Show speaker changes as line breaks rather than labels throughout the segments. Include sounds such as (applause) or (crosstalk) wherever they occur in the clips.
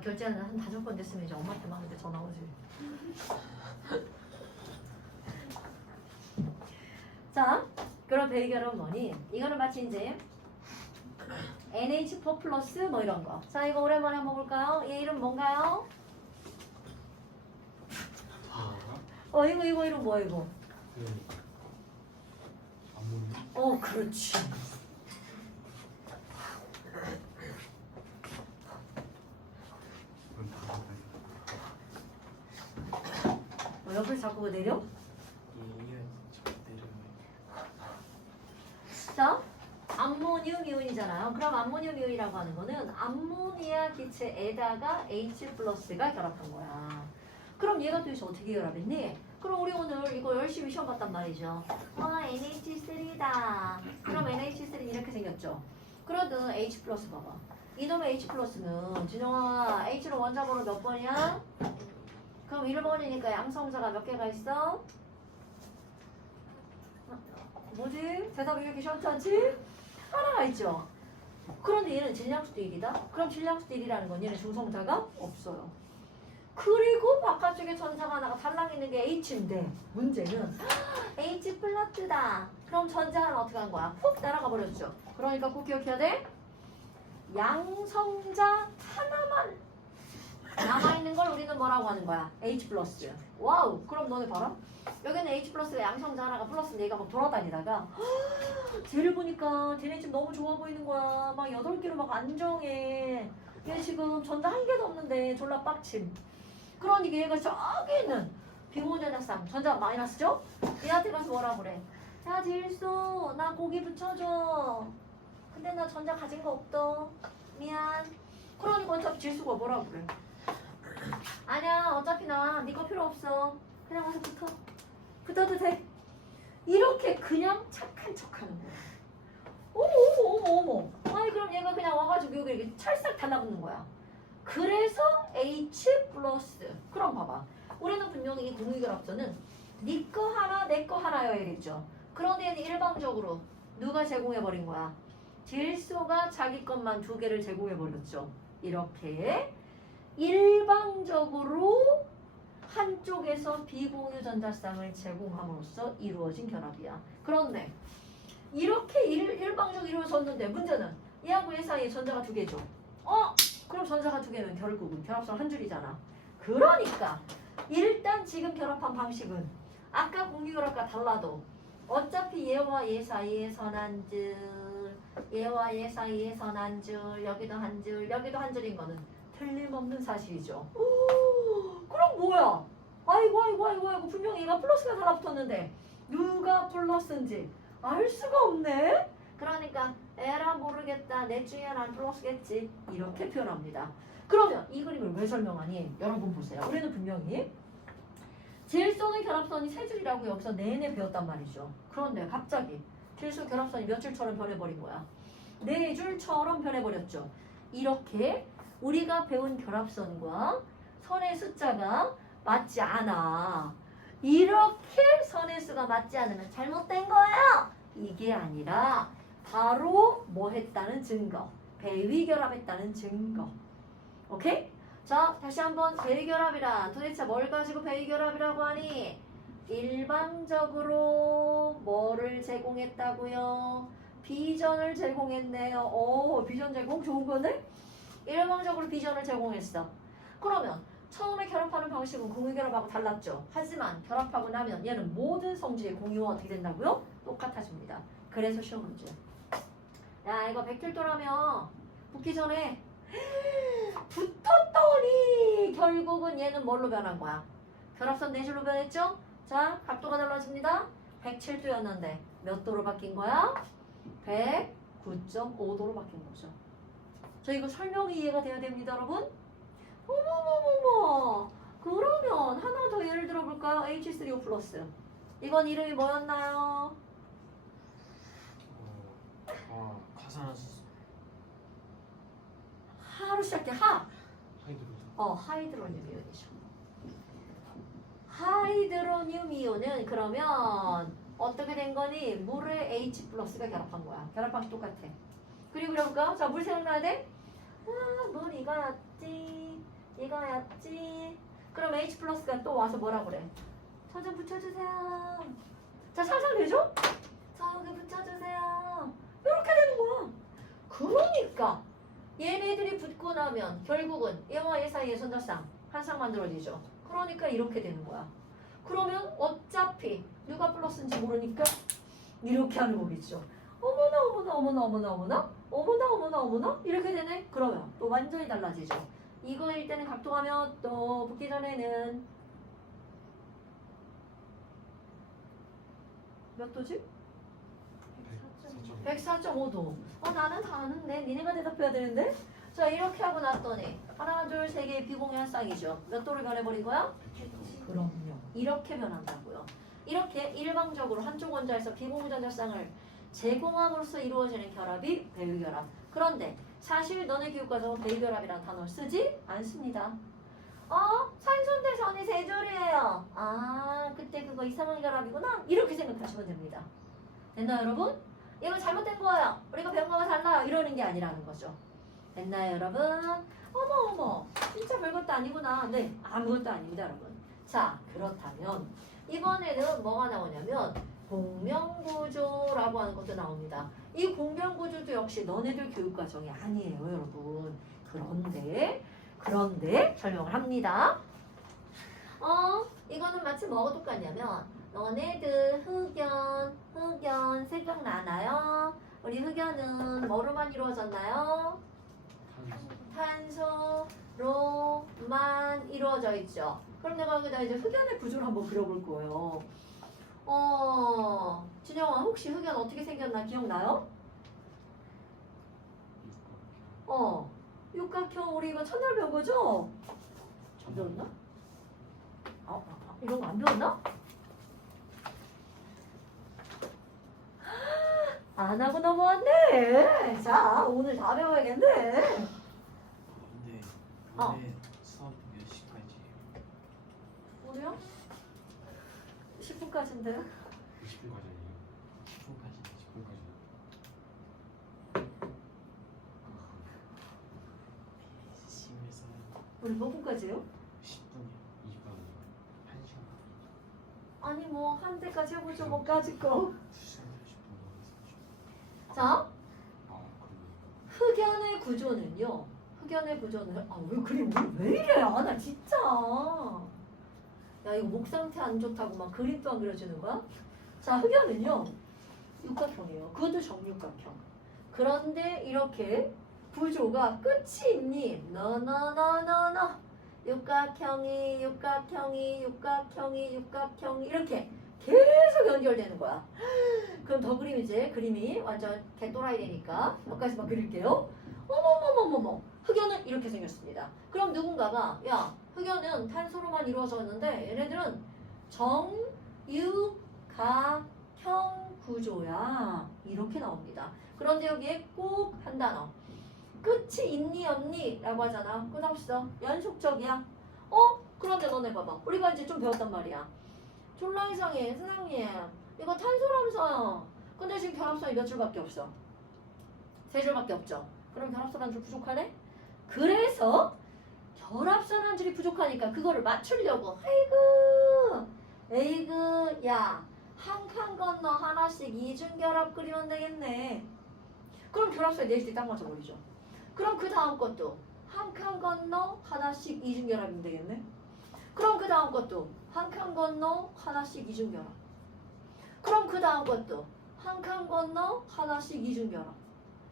아, 결제는 한 다섯 번 됐으면 이제 엄마한테 하는데 전화 오지. (laughs) 자, 그럼 베이결은 뭐니? 이거는 마치 이제 NH4 플러스 뭐 이런 거. 자, 이거 오랜만에 한번 볼까요? 얘 이름 뭔가요?
다
어, 이거 이거 이름 이거?
그 아모니
어, 그렇지.
그런 다
어, 옆을 자꾸 내려?
이게 자꾸 내려요.
자, 암모니움 이온이잖아요. 그럼 암모니움 이온이라고 하는 거는 암모니아 기체에다가 H 플러스가 결합한 거야. 그럼 얘가 도대체 어떻게 결합했니? 그럼 우리 오늘 이거 열심히 시험 봤단 말이죠. 아, NH3다. 그럼 NH3는 이렇게 생겼죠. 그러든 H 플러스 봐봐. 이놈의 H 플러스는 진영아 H는 원자번호 몇 번이야? 그럼 1번이니까 양성자가 몇 개가 있어? 뭐지? 대답이 이렇게 시원찮지? 하나가 있죠. 그런데 얘는 질량수도 1이다? 그럼 질량수도 1이라는 건 얘는 중성자가 없어요. 그리고 바깥쪽에 전자가 하나가 달랑 있는 게 H인데 문제는 (gasps) H 플러스다. 그럼 전자는 어떻게 한 거야? 훅 날아가 버렸죠. 그러니까 꼭 기억해야 돼. 양성자 하나만 남아있는 걸 우리는 뭐라고 하는 거야? H 플러스. 와우. 그럼 너네 봐라. 여기는 H 플러스가 양성자 하나가 플러스 얘가 막 돌아다니다가 (gasps) 쟤를 보니까 걔네 집 너무 좋아 보이는 거야. 막 여덟 개로 막 안정해. 얘 지금 전자 한 개도 없는데 졸라 빡침. 그러니까 얘가 저기 있는 비모전자쌍 전자 마이너스죠? 얘한테 가서 뭐라 그래? 야 질소 나 고기 붙여줘. 근데 나 전자 가진 거 없더. 미안. 그러니까 어차피 질소가 뭐라 그래? 아니야 어차피 나네거 필요 없어. 그냥 와서 붙어. 붙어도 돼. 이렇게 그냥 착한 척하는 거야. 어머 어머 어머 어머. 아니 그럼 얘가 그냥 와가지고 여기 이렇게 찰싹 달라붙는 거야. 그래서 H 플러스. 그럼 봐봐. 우리는 분명히 이 공유결합선은 네거 하나 내 거 하나여야겠죠. 그런데 얘는 일방적으로 누가 제공해버린 거야? 질소가 자기 것만 두 개를 제공해버렸죠. 이렇게 일방적으로 한쪽에서 비공유 전자쌍을 제공함으로써 이루어진 결합이야. 그런데 이렇게 일, 일방적으로 이루어졌는데 문제는 얘하고 얘 사이에 전자가 두 개죠. 어? 그럼 전자가 두 개면 결국은 결합선 한 줄이잖아. 그러니까 일단 지금 결합한 방식은 아까 공유결합과 달라도 어차피 얘와 얘 사이에 선 한 줄, 얘와 얘 사이에 선 한 줄, 여기도 한 줄, 여기도 한 줄인 거는 틀림없는 사실이죠. 오, 그럼 뭐야? 아이고 아이고 아이고 아이고 분명히 얘가 플러스가 달라붙었는데 누가 플러스인지 알 수가 없네. 그러니까 에라 모르겠다. 내 중에 하나는 플러스겠지. 이렇게 표현합니다. 그러면 이 그림을 왜 설명하니? 여러분 보세요. 우리는 분명히 질소의 결합선이 세 줄이라고 여기서 내내 배웠단 말이죠. 그런데 갑자기 질소 결합선이 몇 줄처럼 변해버린 거야. 네 줄처럼 변해버렸죠. 이렇게 우리가 배운 결합선과 선의 숫자가 맞지 않아. 이렇게 선의 수가 맞지 않으면 잘못된 거야. 이게 아니라 바로 뭐 했다는 증거. 배위 결합했다는 증거. 오케이? 자, 다시 한번 배위 결합이란 도대체 뭘 가지고 배위 결합이라고 하니? 일방적으로 뭐를 제공했다고요? 비전을 제공했네요. 오, 비전 제공 좋은 거네? 일방적으로 비전을 제공했어. 그러면 처음에 결합하는 방식은 공유 결합하고 달랐죠. 하지만 결합하고 나면 얘는 모든 성질의 공유와 어떻게 된다고요? 똑같아집니다. 그래서 시험 문제. 야 이거 백킬도라며 붙기 전에 (gasps) 붙었더니 결국은 얘는 뭘로 변한 거야? 결합선 내줄로 변했죠? 자 각도가 달라집니다. 107도였는데 몇 도로 바뀐 거야? 109.5도로 바뀐 거죠. 저 이거 설명이 이해가 돼야 됩니다, 여러분. 어머머머머. 그러면 하나 더 예를 들어 볼까요? H3O 플러스. 이건 이름이 뭐였나요?
어, 아, 가산화수
하로 시작해 하.
하이드로젠.
어, 하이드로늄 이온이죠. 하이드로늄 이온은 그러면 어떻게 된 거니? 물에 H 플러스가 결합한 거야. 결합 방식 똑같아. 그리고 그럴까? 자, 물 생각나야 돼? 아뭘 이거였지? 이거였지? 그럼 H 플러스가 또 와서 뭐라 그래? 저 좀 붙여주세요. 자 상상되죠? 저기 붙여주세요. 이렇게 되는 거야. 그러니까 얘네들이 붙고 나면 결국은 얘와 얘 사이의 선자쌍 한 쌍 만들어지죠. 그러니까 이렇게 되는 거야. 그러면 어차피 누가 플러스인지 모르니까 이렇게 하는 거겠죠. 어머나 어머나 어머나 어머나 어머나 어머나 어머나 어머나? 이렇게 되네? 그러면 또 완전히 달라지죠. 이거일 때는 각도하면 또 붙기 전에는 몇 도지? 104.5도. 어 나는 다 아는데? 니네가 대답해야 되는데? 자 이렇게 하고 났더니 하나 둘 세 개의 비공유한 쌍이죠. 몇 도를 변해버린 거야? 그럼요. 이렇게 변한다고요. 이렇게 일방적으로 한쪽 원자에서 비공유전자쌍을 제공함으로써 이루어지는 결합이 배유결합. 그런데 사실 너네 교육과정은 배유결합이라는 단어를 쓰지 않습니다. 어? 산소인데 전이 세 줄이에요. 아 그때 그거 이상한 결합이구나. 이렇게 생각하시면 됩니다. 됐나요 여러분? 이거 잘못된 거예요. 우리가 배운 거가 달라요? 이러는 게 아니라는 거죠. 됐나요 여러분? 어머 어머. 진짜 별것도 아니구나. 네 아무것도 아닙니다 여러분. 자 그렇다면 이번에는 뭐가 나오냐면 공명구조라고 하는 것도 나옵니다 이 공명구조도 역시 너네들 교육과정이 아니에요 여러분 그런데 그런데 설명을 합니다 어 이거는 마치 뭐가 똑같냐면 너네들 흑연 흑연 생각나나요? 우리 흑연은 뭐로만 이루어졌나요? 탄소로만 이루어져 있죠. 그럼 내가 여기다 이제 흑연의 구조를 한번 그려볼 거예요. 어, 준영아 혹시 흑연 어떻게 생겼나 기억나요? 어, 육각형 우리 이거 첫날 배운 거죠? 안 배웠나? 아, 아, 아, 이런 거 안 배웠나? 안 하고 넘어왔네. 자, 오늘 다 배워야겠네.
근데
어.
원래 수업 몇 시까지?
우리요? 10분까지인데요?
20분까지 아니에요? 10분까지 10분까지 심해서
우리 몇 분까지요?
10분이요 20분 1시간
아니 뭐 한 대까지 해보죠 뭐까지 거.
2시간 30분
자,
아 그러네
흑연의 구조는요. 흑연의 구조는 아 왜 그림 왜 이래? 아나 진짜. 야 이거 목 상태 안 좋다고 막 그림도 안 그려주는 거야? 자 흑연은요 육각형이에요. 그것도 정육각형. 그런데 이렇게 구조가 끝이 있니? 너너너너너 육각형이 육각형이 육각형이 육각형이 이렇게 계속 연결되는 거야. 그럼 더 그림 이제 그림이 완전 개또라이 되니까 여기까지만 그릴게요. 어머머머머머. 흑연은 이렇게 생겼습니다. 그럼 누군가가 야 흑연은 탄소로만 이루어졌는데 얘네들은 정육각형 구조야. 이렇게 나옵니다. 그런데 여기에 꼭 한 단어. 끝이 있니 없니? 라고 하잖아. 끝 없어 연속적이야. 어? 그런데 너네 봐봐. 우리가 이제 좀 배웠단 말이야. 졸라 이상해 선생님 이거 탄소라면서요 근데 지금 결합선이 몇 줄밖에 없어? 세 줄밖에 없죠 그럼 결합선 한줄 부족하네? 그래서 결합선 한 줄이 부족하니까 그거를 맞추려고. 아이고 에이그 야 한 칸 건너 하나씩 이중결합 그리면 되겠네. 그럼 결합선이 넷이 딱 맞춰버리죠. 그럼 그 다음 것도 한 칸 건너 하나씩 이중결합이면 되겠네. 그럼 그 다음 것도 한 칸 건너 하나씩 이중결합. 그럼 그 다음 것도 한 칸 건너 하나씩 이중결합.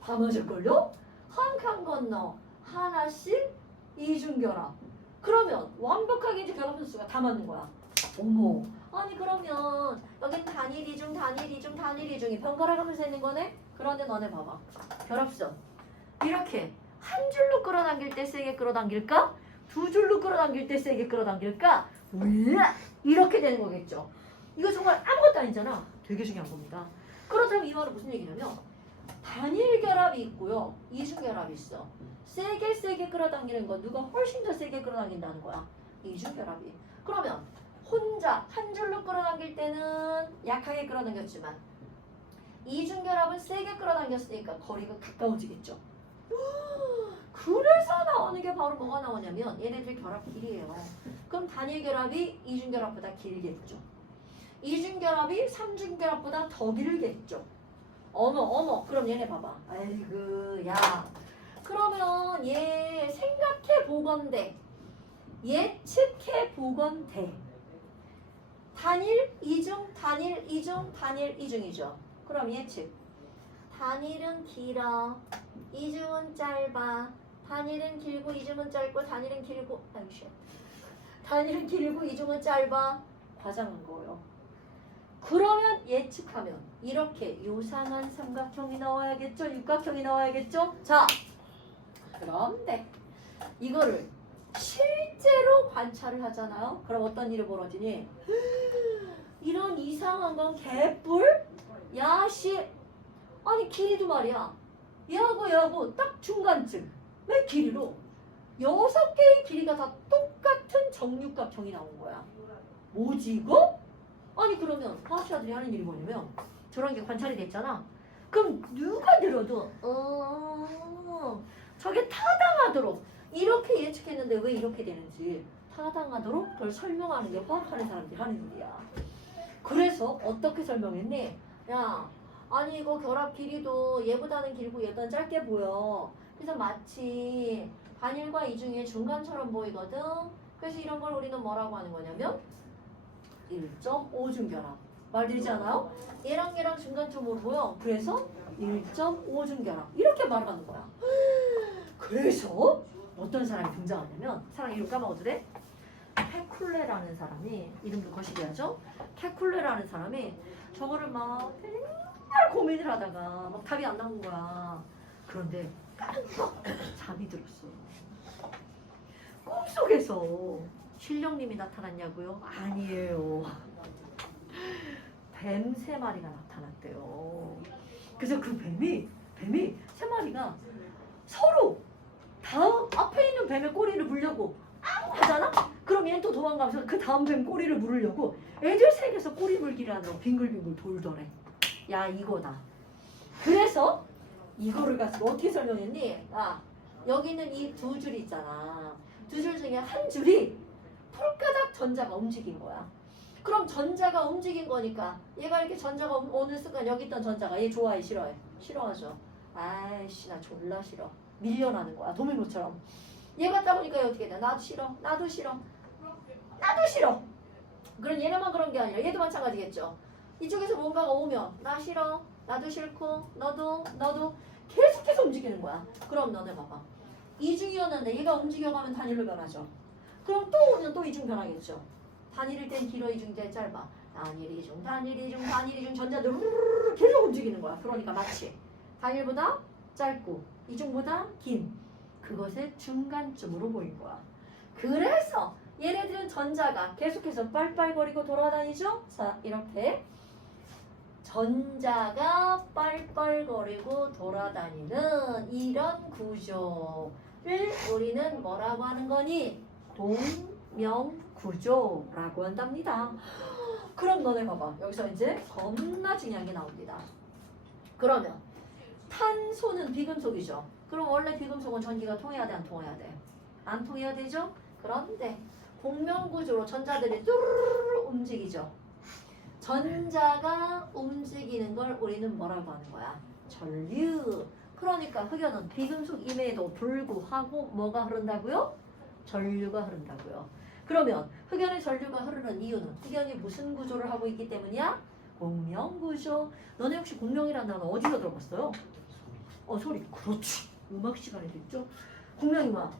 다 맞을걸요? 한칸 건너 하나씩 이중결합 그러면 완벽하게 이제 결합 수가 다 맞는 거야 어머 아니 그러면 여긴 단일 이중 단일 이중 단일 이중이 번갈아 가면서 있는 거네? 그런데 너네 봐봐 결합선 이렇게 한 줄로 끌어당길 때 세게 끌어당길까? 두 줄로 끌어당길 때 세게 끌어당길까? 으아! 이렇게 되는 거겠죠. 이거 정말 아무것도 아니잖아. 되게 중요한 겁니다. 그렇다면 이 말은 무슨 얘기냐면 단일 결합이 있고요. 이중 결합이 있어. 세게 세게 끌어당기는 건 누가 훨씬 더 세게 끌어당긴다는 거야. 이중 결합이. 그러면 혼자 한 줄로 끌어당길 때는 약하게 끌어당겼지만 이중 결합은 세게 끌어당겼으니까 거리가 가까워지겠죠. (gasps) 그래서 나오는 게 바로 뭐가 나오냐면 얘네들 결합 길이에요. 그럼 단일 결합이 이중 결합보다 길겠죠. 이중 결합이 삼중 결합보다 더 길겠죠. 어머 어머 그럼 얘네 봐봐. 아이고 야. 그러면 얘 생각해 보건대 예측해 보건대 단일 이중 단일 이중 단일 이중이죠. 그럼 예측 단일은 길어 이중은 짧아 단일은 길고 이중은 짧고 단일은 길고 아유 씨 단일은 길고 이중은 짧아 과장한 거예요. 그러면 예측하면 이렇게 요상한 삼각형이 나와야겠죠? 육각형이 나와야겠죠? 자, 그런데 이거를 실제로 관찰을 하잖아요. 그럼 어떤 일이 벌어지니? (gasps) 이런 이상한 건 개뿔? 야씨 아니 길이도 말이야. 얘하고 얘하고 딱 중간쯤 왜 길이로 여섯 개의 길이가 다 똑같은 정육각형이 나온 거야. 뭐지 이거? 아니 그러면 화학자들이 하는 일이 뭐냐면 저런 게 관찰이 됐잖아. 그럼 누가 들어도 어 저게 타당하도록 이렇게 예측했는데 왜 이렇게 되는지 타당하도록 그걸 설명하는 게 화학하는 사람들이 하는 일이야. 그래서 어떻게 설명했니? 야 아니 이거 결합 길이도 얘보다는 길고 얘보다는 짧게 보여. 그래서 마치 단일과 이중의 중간처럼 보이거든. 그래서 이런 걸 우리는 뭐라고 하는 거냐면 1.5중 결합. 말들이지 않아요? 얘랑 얘랑 중간점으로 보여. 그래서 1.5중 결합. 이렇게 말하는 거야. (gasps) 그래서 어떤 사람이 등장하냐면 사람 이름 까먹어도 돼? 케쿨레라는 사람이 이름도 거시기하죠? 케쿨레라는 사람이 저거를 막 맨날 고민을 하다가 막 답이 안 나온 거야. 그런데 깜빡 잠이 들었어. 꿈속에서 신령님이 나타났냐고요? 아니에요. 뱀 세 마리가 나타났대요. 그래서 그 뱀이 뱀이 세 마리가 서로 다음 앞에 있는 뱀의 꼬리를 물려고 앙 하잖아? 그럼 얘는 또 도망가면서 그 다음 뱀 꼬리를 물으려고 애들 세계에서 꼬리 하느라고 빙글빙글 돌더래. 야 이거다. 그래서 이거를 가지고 어떻게 설명했니? 아 여기는 이 두 줄 있잖아. 두 줄 중에 한 줄이 폴가닥 전자가 움직인 거야. 그럼 전자가 움직인 거니까 얘가 이렇게 전자가 오- 오는 순간 여기 있던 전자가 얘 좋아해 싫어해? 싫어하죠. 아이씨 나 졸라 싫어. 밀려나는 거야 도미노처럼. 얘 같다 보니까 얘 어떻게 돼? 나도 싫어. 나도 싫어. 나도 싫어. 그럼 얘네만 그런 게 아니라 얘도 마찬가지겠죠. 이쪽에서 뭔가가 오면 나 싫어. 나도 싫고 너도 너도 계속해서 움직이는 거야. 그럼 너네 봐봐. 이중이었는데 얘가 움직여가면 단일로 변하죠. 그럼 또 오면 또 이중 변하겠죠. 단일일 땐 길어 이중 때 짧아. 단일 이중 단일 이중 단일 이중 전자들 우르르르 계속 움직이는 거야. 그러니까 마치 단일보다 짧고 이중보다 긴 그것의 중간쯤으로 보인 거야. 그래서 얘네들은 전자가 계속해서 빨빨거리고 돌아다니죠. 자 이렇게 전자가 빨빨거리고 돌아다니는 이런 구조를 우리는 뭐라고 하는 거니? 동명구조라고 한답니다. 그럼 너네 봐봐. 여기서 이제 겁나 중요한 게 나옵니다. 그러면 탄소는 비금속이죠. 그럼 원래 비금속은 전기가 통해야 돼, 안 통해야 돼? 안 통해야 되죠? 그런데 공명구조로 전자들이 뚜루루루 움직이죠. 전자가 움직이는 걸 우리는 뭐라고 하는 거야? 전류. 그러니까 흑연은 비금속 임에도 불구하고 뭐가 흐른다고요? 전류가 흐른다고요. 그러면 흑연의 전류가 흐르는 이유는 흑연이 무슨 구조를 하고 있기 때문이야? 공명구조. 너네 혹시 공명이라는 단어 어디서 들어봤어요? 어 소리. 그렇지. 음악 시간에 듣죠? 공명이 뭐야?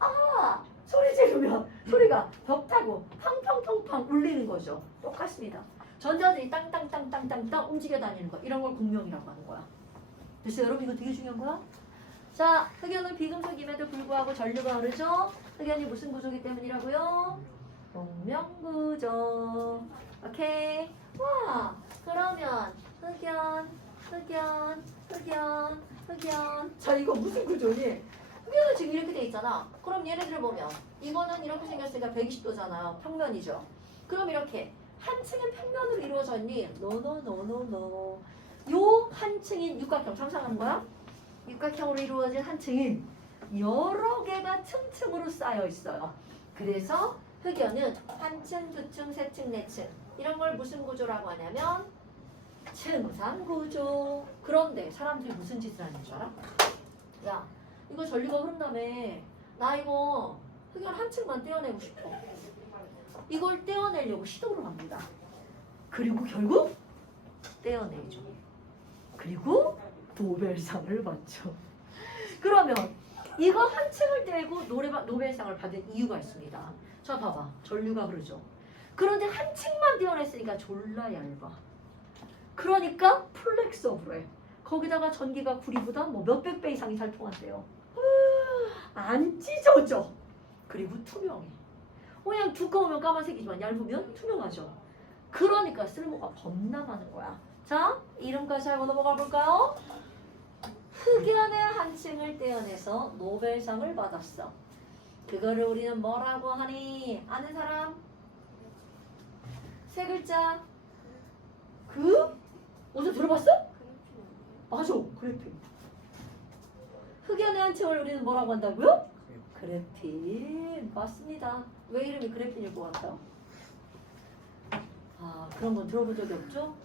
아 소리 지르면 소리가 벽 타고 팡팡팡팡 울리는 거죠. 똑같습니다. 전자들이 땅땅땅땅땅땅 움직여 다니는 거 이런 걸 공명이라고 하는 거야. 됐어요? 여러분 이거 되게 중요한 거야. 자, 흑연은 비금속임에도 불구하고 전류가 흐르죠. 흑연이 무슨 구조기 때문이라고요? 동명구조. 오케이. 와, 그러면 흑연, 흑연, 흑연, 흑연. 자, 이거 무슨 구조니? 흑연은 지금 이렇게 돼 있잖아. 그럼 얘네들 보면 이거는 이렇게 생겼으니까 120도잖아요. 평면이죠. 그럼 이렇게 한 층은 평면으로 이루어져 있니? 노노노노노. 요 한 층인 육각형 상상하는 거야? 육각형으로 이루어진 한 층인 여러 개가 층층으로 쌓여 있어요. 그래서 흑연은 한 층, 두 층, 세 층, 네 층. 이런 걸 무슨 구조라고 하냐면 층상 구조. 그런데 사람들이 무슨 짓을 하는 줄 알아? 야, 이거 전류가 흐른다며. 나 이거 흑연 한 층만 떼어내고 싶어. 이걸 떼어내려고 시도를 합니다. 그리고 결국 떼어내죠. 그리고 노벨상을 받죠. 그러면 이거 한 층을 떼고 노래바, 노벨상을 받은 이유가 있습니다. 자, 봐봐. 전류가 흐르죠. 그런데 한 층만 떼어냈으니까 졸라 얇아. 그러니까 플렉서블해. 거기다가 전기가 구리보다 뭐 몇백 배 이상이 잘 통한대요. 안 찢어져. 그리고 투명해. 그냥 두꺼우면 까만색이지만 얇으면 투명하죠. 그러니까 쓸모가 많은 거야. 자, 이름까지 알고 넘어가 볼까요? 흑연의 한 층을 떼어내서 노벨상을 받았어. 그거를 우리는 뭐라고 하니? 아는 사람? 세 글자. 그? 어제 들어봤어? 맞아, 그래픽. 흑연의 한 층을 우리는 뭐라고 한다고요? 그래핀 맞습니다. 왜 이름이 그래핀일 것 같아요? 아 그런 건 들어본 적이 없죠?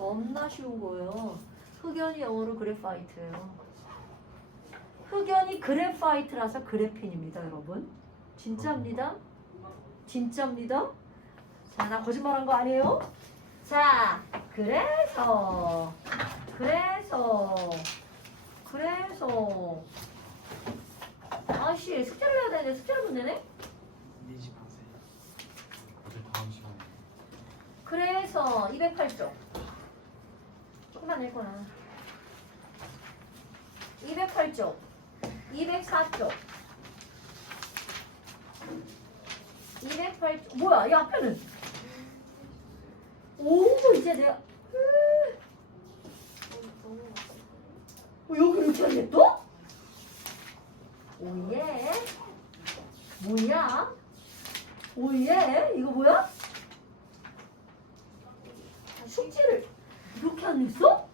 겁나 쉬운 거예요. 흑연이 영어로 그래파이트예요. 흑연이 그래파이트라서 그래핀입니다, 여러분. 진짜입니다. 진짜입니다. 자, 나 거짓말한 거 아니에요? 자, 그래서 그래서 그래서 아씨 숙제를 해야 되는데 숙제를 못 내네?
내지 마세요. 어제 다음 시간에
그래서 208쪽 조금만 낼 거나 208쪽 204쪽 208쪽. 뭐야 이 앞에는? 오 이제 내가 어, 여기 이렇게 하겠 또? 오예. 뭐야? 오예. 이거 뭐야? 숙제를 이렇게 안 냈어?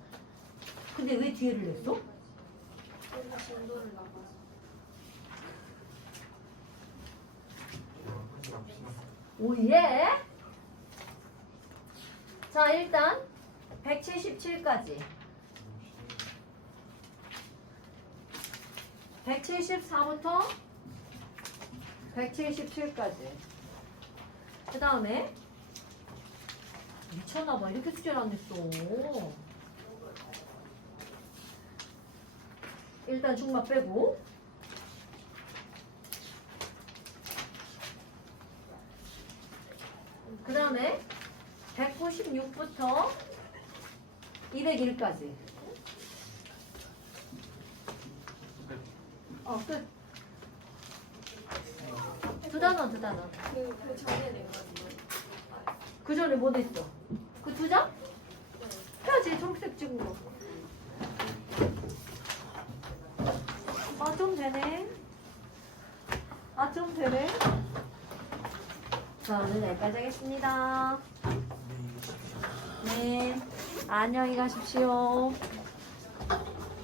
근데 왜 뒤에를 냈어?
진도를 나가서
하지 맙시다.
오예. 자, 일단 177까지. 174부터 177까지. 그 다음에 미쳤나봐. 이렇게 숙제를 안 냈어. 일단 중막 빼고. 그 다음에 196부터 201까지. 어, 끝. 두 단원, 두 단원.
그, 그 전에 낸 거지.
그 전에 뭐 됐어? 그 두 장? 해야지, 초록색 찍은 거. 아, 좀 되네. 아, 좀 되네. 저는 여기까지 하겠습니다.
네.
네. 안녕히 가십시오.